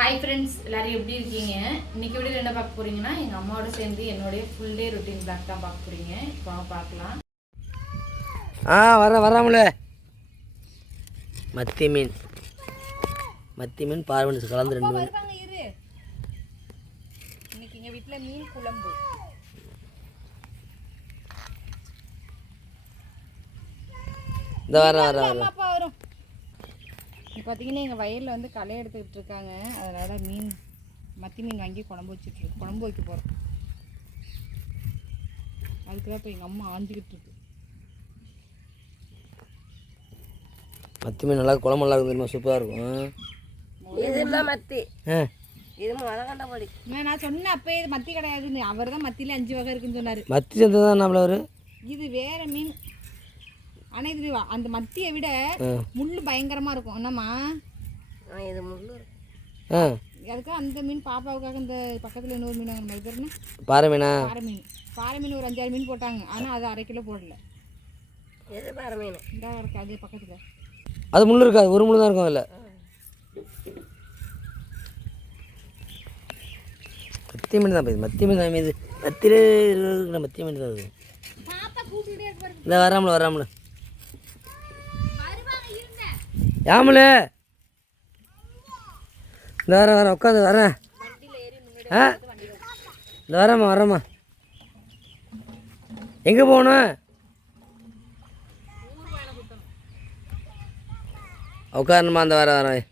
Hi friends எல்லாரும் எப்படி இருக்கீங்க? இன்னைக்கு வீடியோவில் என்ன பார்க்க போறீங்கன்னா எங்கள் அம்மாவோட சேர்ந்து என்னுடைய ஃபுல் டே ரொட்டீன் பிளாக் தான் பார்க்க போறீங்க. இப்போ பார்க்கலாம். ஆ வர வராமல மத்தி மீன். மத்தி மீன் பார்வன் கலந்து ரெண்டு மீன். இன்னைக்கு எங்கள் வீட்டில் மீன் குழம்பு. இந்த அப்பா வரும் இப்போ பார்த்தீங்கன்னா எங்கள் வயலில் வந்து களை எடுத்துக்கிட்டு இருக்காங்க. அதனால் மீன் மத்தி மீன் வாங்கி குழம்பு வச்சுட்டு இருக்கு. குழம்பு வைக்க போகிறோம் அதுக்கு தான் இப்போ எங்கள் அம்மா ஆஞ்சிக்கிட்டு இருக்கு. மத்தி மீன் நல்லா குழம்பு நல்லா இருக்கும் சூப்பராக இருக்கும். மத்தி. இது பொடி. நான் சொன்னேன் அப்போ இது மத்தி கிடையாதுன்னு. அவர் தான் மத்தியில் அஞ்சு வகை இருக்குன்னு சொன்னார். மத்தி சேர்ந்து தான் நம்மள ஒரு இது வேற மீன். ஆனால் இது அந்த மத்தியை விட முள் பயங்கரமாக இருக்கும். என்னம்மா? இது முள்ளு அதுக்காக அந்த மீன் பாப்பாவுக்காக இந்த பக்கத்தில் இன்னொரு மீன் வாங்க மாதிரி பேருன்னு பாறை மீனா? பாறை மீன். பாறை மீன் ஒரு அஞ்சாறு மீன் போட்டாங்க. ஆனால் அது அரை கிலோ போடல. எது பாரு மீன்? இந்த இருக்கு? அது பக்கத்தில். அது முள் இருக்காது. ஒரு முள் தான் இருக்கும் அதில். மத்தி மீன் தான் இது மத்தி மீன் தான் இது மத்தியிலே இருக்கிற மத்தி மீன் தான் அது இந்த வராமல வராமல. யாமல இந்த வரேன் வரேன் உட்காந்து வரேன் ஆ? இந்த வரேம்மா வரேம்மா. எங்கே போகணும்? உட்காரணுமா அந்த வர வரேன்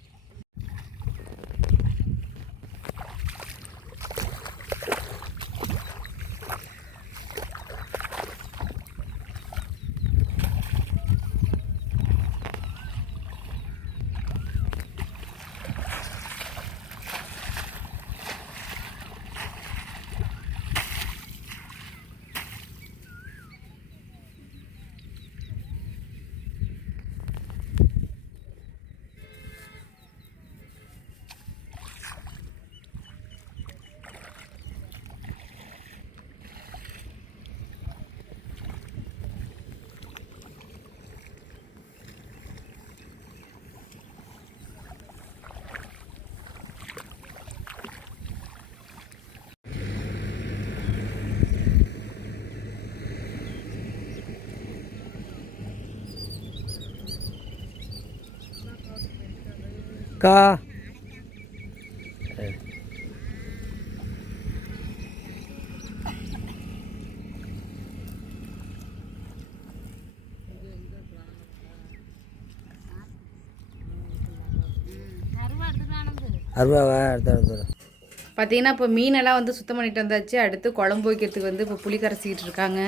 அக்கா அருவாவா அடுத்த அடுத்த பார்த்தீங்கன்னா இப்போ மீனெல்லாம் வந்து சுத்தம் பண்ணிட்டு வந்தாச்சு. அடுத்து குழம்பு வைக்கிறதுக்கு வந்து இப்போ புளி கரைச்சிக்கிட்டு இருக்காங்க.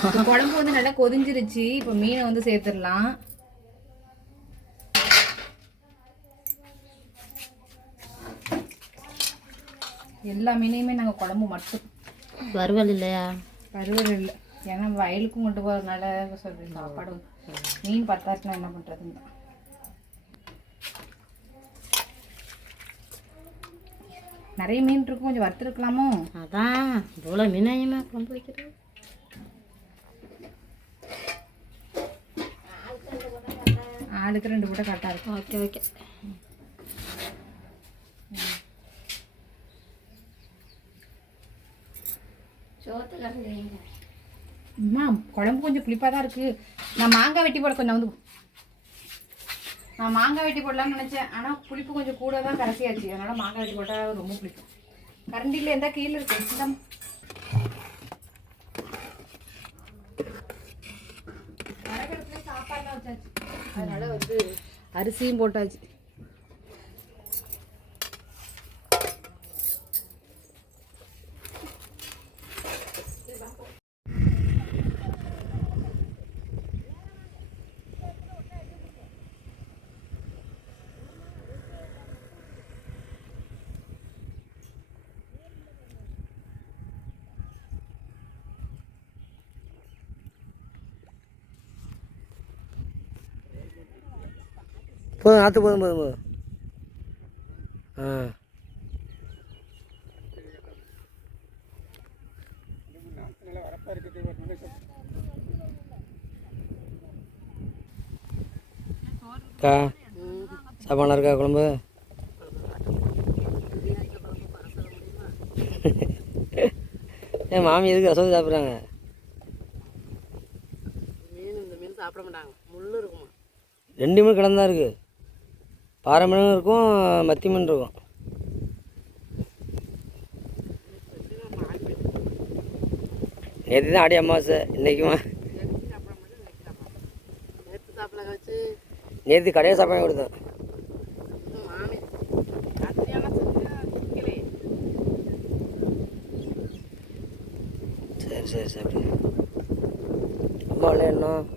குழம்பு வந்து நல்லா கொதிஞ்சிருச்சு. இப்போ மீனை வந்து சேர்த்துடலாம். எல்லா மீனையுமே நாங்கள் குழம்பு மட்டும். வறுவல் இல்லையா? வறுவல் இல்லை. ஏன்னா வயலுக்கும் கொண்டு போகிறதுனால சொல்கிறேன் சாப்பாடு மீன் பத்தாச்சுன்னா என்ன பண்ணுறதுங்க நிறைய மீன் இருக்கும். கொஞ்சம் வறுத்துருக்கலாமோ அதான். இவ்வளோ மீனாயமா குழம்பு வைக்கிறது ஆளுக்கு ரெண்டு கூட கரெக்டாக இருக்கும். Okay okay. அம்மா குழம்பு கொஞ்சம் புளிப்பாக தான் இருக்குது நான் மாங்காய் வெட்டி போட கொஞ்சம் வந்து நான் மாங்காய் வெட்டி போடலாம்னு நினச்சேன். ஆனால் புளிப்பு கொஞ்சம் கூட தான் கடைசியாச்சு அதனால் மாங்காய் வெட்டி போட்டால் ரொம்ப பிடிக்கும் கரண்டியில் எந்த கீழே இருக்கு. சாப்பாடுலாம் வச்சாச்சு. அதனால வந்து அரிசியும் போட்டாச்சு. போதும் ஆற்று போதும் போதும் போதும். ஆ. அக்கா சாப்பாடு இருக்கா குழம்பு? ஏன் மாமி எதுக்கு ரசம் சாப்பிட்றாங்க? மீன் இந்த மீன் சாப்பிட மாட்டாங்க. முள்ளு இருக்குமா? ரெண்டு மீன் கிடந்தா இருக்கு. பாறை மீனும் இருக்கும் மத்தி மீன் இருக்கும் நேற்று தான் ஆடி அமாவாசை இன்னைக்குமா? நேற்று சாப்பிட வச்சு கடையில் சாப்பாடு கொடுத்தேன். மாமி ராத்திரியான சரி சரி. சாப்பிடுங்க அம்மா விளையாடணும்